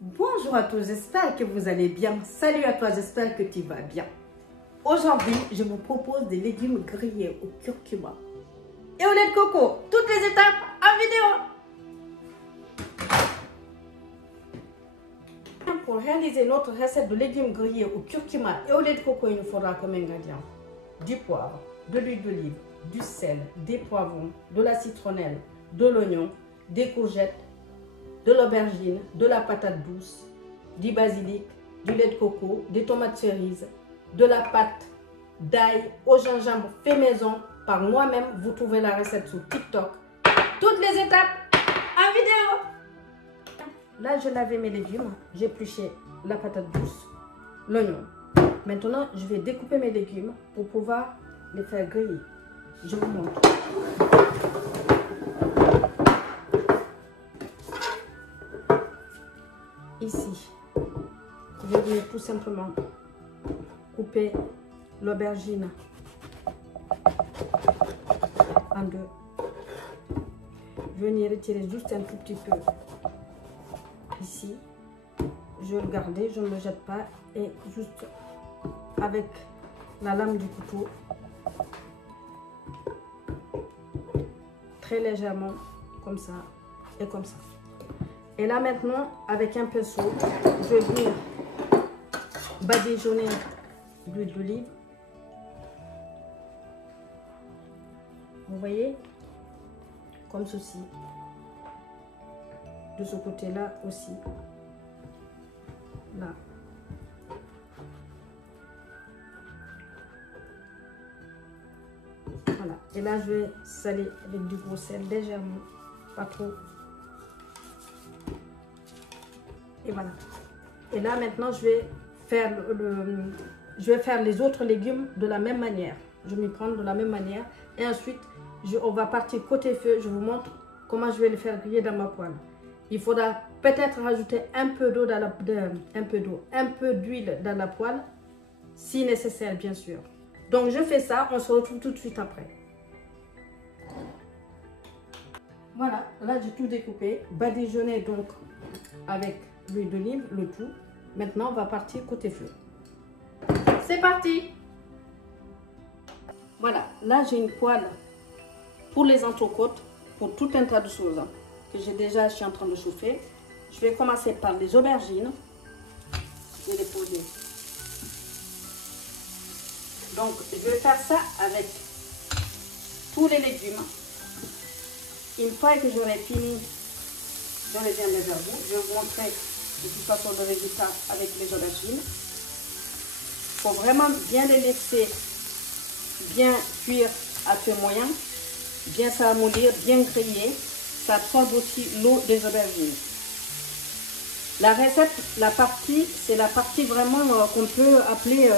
Bonjour à tous, j'espère que vous allez bien. Salut à toi, j'espère que tu vas bien. Aujourd'hui, je vous propose des légumes grillés au curcuma et au lait de coco. Toutes les étapes en vidéo. Pour réaliser notre recette de légumes grillés au curcuma et au lait de coco, il nous faudra comme ingrédients du poivre, de l'huile d'olive, du sel, des poivrons, de la citronnelle, de l'oignon, des courgettes, de l'aubergine, de la patate douce, du basilic, du lait de coco, des tomates cerises, de la pâte d'ail au gingembre fait maison par moi-même. Vous trouvez la recette sur TikTok. Toutes les étapes en vidéo. Là, je lavais mes légumes, j'ai épluché la patate douce, l'oignon. Maintenant, je vais découper mes légumes pour pouvoir les faire griller. Je vous montre. Ici, je vais venir tout simplement couper l'aubergine en deux. Venir retirer juste un tout petit peu ici. Je vais le garder, je ne le jette pas et juste avec la lame du couteau, très légèrement, comme ça et comme ça. Et là maintenant, avec un pinceau, je vais venir badigeonner l'huile d'olive. Vous voyez, comme ceci. De ce côté-là aussi. Là. Voilà. Et là, je vais saler avec du gros sel légèrement, pas trop. Et voilà. Et là, maintenant, je vais faire les autres légumes de la même manière. Je vais m'y prendre de la même manière. Et ensuite, on va partir côté feu. Je vous montre comment je vais les faire griller dans ma poêle. Il faudra peut-être rajouter un peu d'eau, un peu d'huile dans la poêle, si nécessaire, bien sûr. Donc, je fais ça. On se retrouve tout de suite après. Voilà. Là, j'ai tout découpé. Badigeonné donc avec l'huile d'olive, le tout. Maintenant, on va partir côté feu. C'est parti! Voilà, là j'ai une poêle pour les entrecôtes, pour tout un tas de choses que je suis en train de chauffer. Je vais commencer par les aubergines. Je vais les poser. Donc, je vais faire ça avec tous les légumes. Une fois que j'aurai fini, je reviendrai vers vous. Je vais vous montrer de toute façon le résultat avec les aubergines. Il faut vraiment bien les laisser bien cuire à feu moyen, bien s'amollir, bien griller. Ça absorbe aussi l'eau des aubergines. La recette, c'est la partie vraiment qu'on peut appeler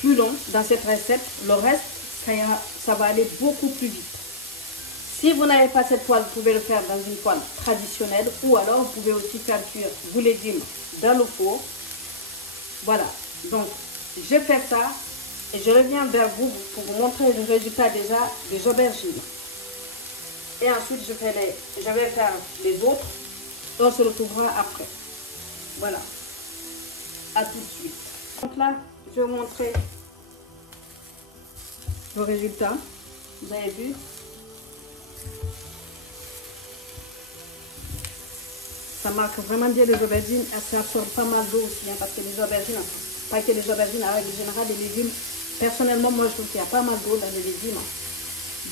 plus long dans cette recette. Le reste, ça va aller beaucoup plus vite. Si vous n'avez pas cette poêle, vous pouvez le faire dans une poêle traditionnelle ou alors vous pouvez aussi faire cuire vos légumes dans le four. Voilà, donc je fais ça et je reviens vers vous pour vous montrer le résultat déjà des aubergines. Et ensuite, je vais faire les autres et on se retrouvera après. Voilà, à tout de suite. Donc là, je vais vous montrer le résultat. Vous avez vu? Ça marque vraiment bien les aubergines et ça absorbe pas mal d'eau aussi, parce que les aubergines, pas que les aubergines, en règle générale, les légumes, personnellement, moi je trouve qu'il y a pas mal d'eau dans les légumes.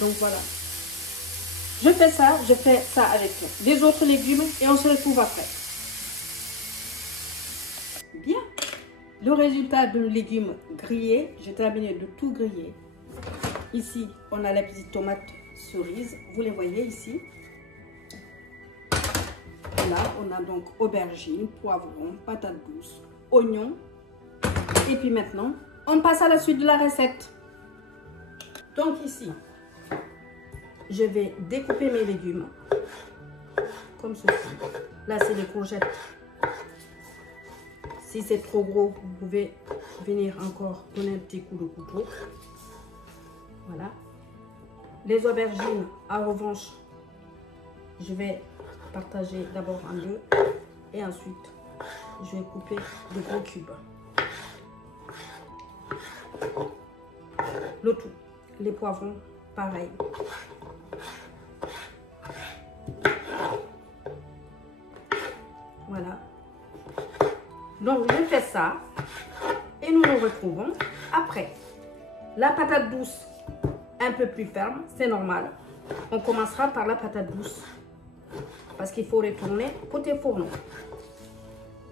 Donc voilà. Je fais ça avec les autres légumes et on se retrouve après. Bien. Le résultat de légumes grillés, j'ai terminé de tout griller. Ici, on a les petites tomates cerises, vous les voyez ici. Là, on a donc aubergines, poivrons, patates douces, oignons. Et puis maintenant, on passe à la suite de la recette. Donc ici, je vais découper mes légumes comme ceci. Là, c'est les courgettes. Si c'est trop gros, vous pouvez venir encore donner un petit coup de couteau. Voilà. Les aubergines, en revanche, je vais partager d'abord en deux et ensuite je vais couper de gros cubes. Le tout, les poivrons, pareil. Voilà. Donc je fais ça et nous nous retrouvons après. La patate douce un peu plus ferme, c'est normal. On commencera par la patate douce parce qu'il faut retourner côté fourneau.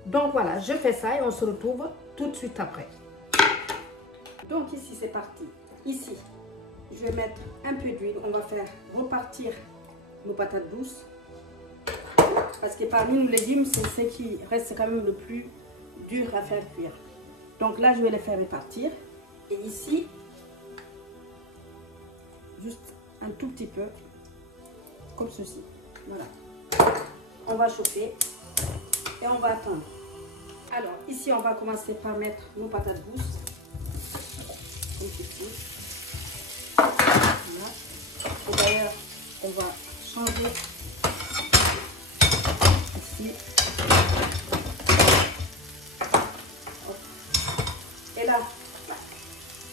Donc voilà, je fais ça et on se retrouve tout de suite après. Donc ici c'est parti. Ici, je vais mettre un peu d'huile. On va faire repartir nos patates douces. Parce que parmi nos légumes, c'est ce qui reste quand même le plus dur à faire cuire. Donc là, je vais les faire répartir. Et ici, juste un tout petit peu, comme ceci. Voilà. On va chauffer et on va attendre. Alors, ici, on va commencer par mettre nos patates douces. Comme ceci. Voilà. Et d'ailleurs, on va changer ici. Et là,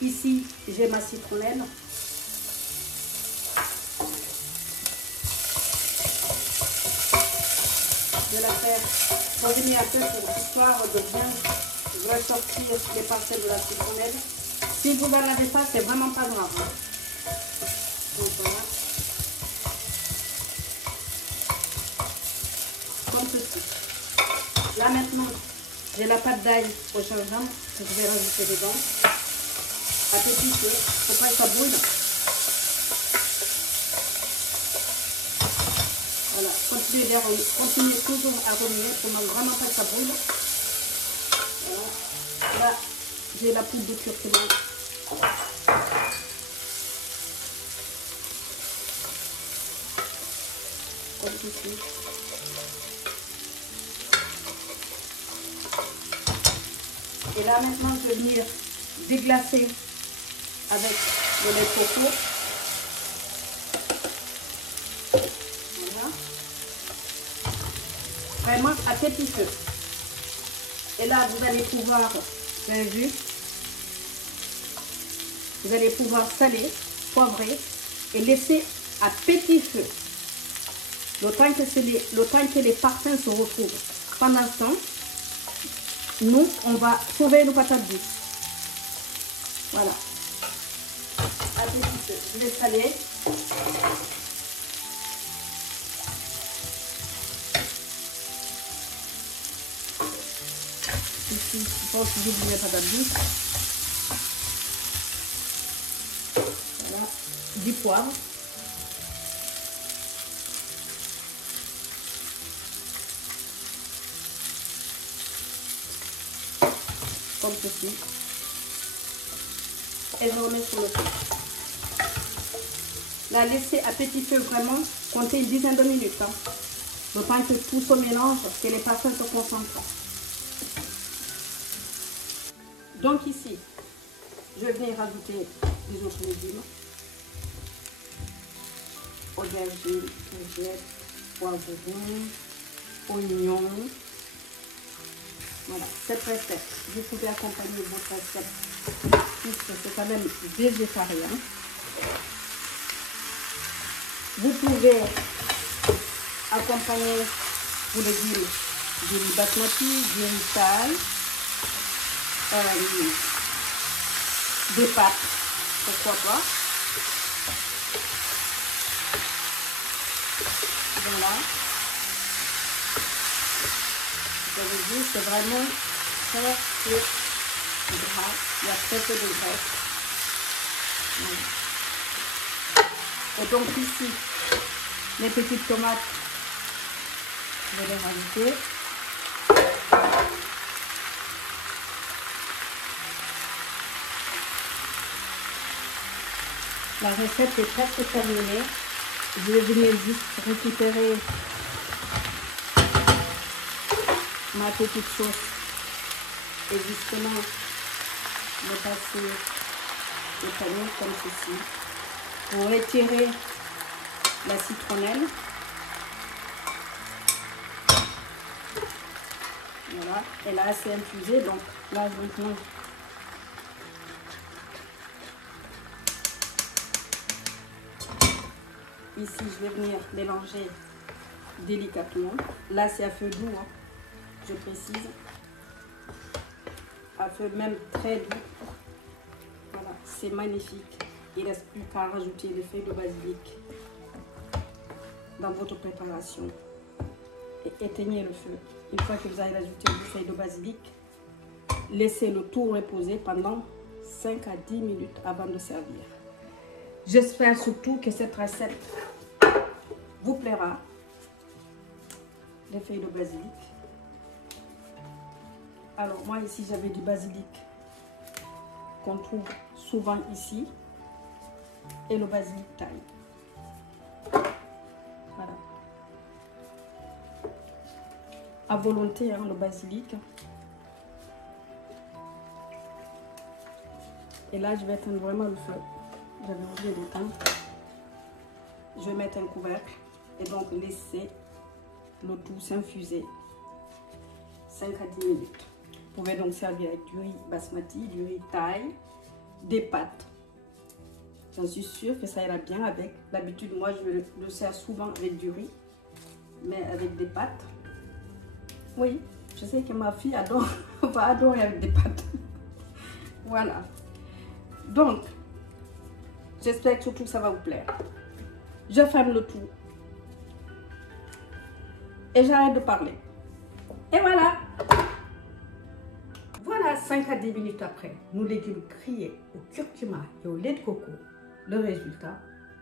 ici, j'ai ma citronnelle. Je vais la faire revenir un peu pour histoire de bien ressortir les parcelles de la citronnelle. Si vous ne l'avez pas, c'est vraiment pas grave. Donc voilà. Comme ceci. Là maintenant, j'ai la pâte d'ail au gingembre que je vais rajouter dedans. À petit feu, il faut pas que ça brûle. Voilà, continuez toujours à remuer pour vraiment pas que ça brûle. Voilà. Là, j'ai la poudre de curcuma. Comme ceci. Et là maintenant, je vais venir déglacer avec le lait de coco. Voilà. Vraiment à petit feu. Et là, vous allez pouvoir, bien vu, vous allez pouvoir saler, poivrer et laisser à petit feu. Le temps que les parfums se retrouvent. Pendant ce temps, nous, on va sauver nos patates douces. Voilà. À petit feu. Je vais saler. Ici, je pense que j'oublie mes patates douces. Voilà. Du poivre. Comme ceci. Et je remets sur le feu. La laisser à petit feu vraiment, compter une dizaine de minutes. Hein. Le temps que tout se mélange, que les parfums se concentrent. Donc ici, je vais venir rajouter les autres légumes. Aubergine, courgette, poivron, oignon. Voilà, cette recette, vous pouvez accompagner votre recette puisque c'est quand même végétarien. Vous pouvez accompagner vos légumes du riz basmati, du riz thaï, des pâtes, pourquoi pas. Voilà. Vous avez vu, c'est vraiment très peu gras. Il y a très peu de graisse. Voilà. Et donc ici, les petites tomates, je vais les rajouter. La recette est presque terminée. Je vais venir juste récupérer ma petite sauce et justement le passer au panier comme ceci pour retirer la citronnelle. Voilà, elle a assez infusé, donc là maintenant ici je vais venir mélanger délicatement. Là c'est à feu doux, hein, je précise, à feu même très doux. Voilà, c'est magnifique. Il ne reste plus qu'à rajouter les feuilles de basilic dans votre préparation et éteignez le feu. Une fois que vous avez rajouté les feuilles de basilic, laissez le tout reposer pendant 5 à 10 minutes avant de servir. J'espère surtout que cette recette vous plaira. Les feuilles de basilic. Alors moi ici j'avais du basilic qu'on trouve souvent ici et le basilic thaï. Voilà. À volonté, hein, le basilic. Et là je vais éteindre vraiment le feu. J'avais oublié d'éteindre. Je vais mettre un couvercle et donc laisser le tout s'infuser 5 à 10 minutes. Vous pouvez donc servir avec du riz basmati, du riz thaï, des pâtes. J'en suis sûre que ça ira bien avec. D'habitude, moi, je le sers souvent avec du riz, mais avec des pâtes. Oui, je sais que ma fille adore, va adorer avec des pâtes. Voilà. Donc, j'espère que surtout ça va vous plaire. Je ferme le tout. Et j'arrête de parler. Et voilà. Voilà, 5 à 10 minutes après, nos légumes grillés au curcuma et au lait de coco. Le résultat,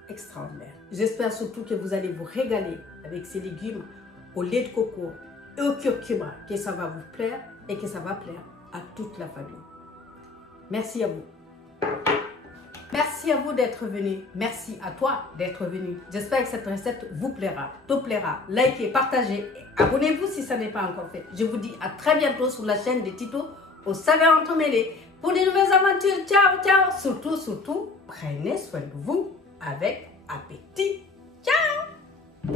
extraordinaire. J'espère surtout que vous allez vous régaler avec ces légumes au lait de coco et au curcuma, que ça va vous plaire et que ça va plaire à toute la famille. Merci à vous. Merci à vous d'être venu. Merci à toi d'être venu. J'espère que cette recette vous plaira, te plaira. Likez, partagez et abonnez-vous si ça n'est pas encore fait. Je vous dis à très bientôt sur la chaîne de Tito aux saveurs entremêlées pour de nouvelles aventures. Ciao, ciao. Surtout, prenez soin de vous avec appétit. Ciao.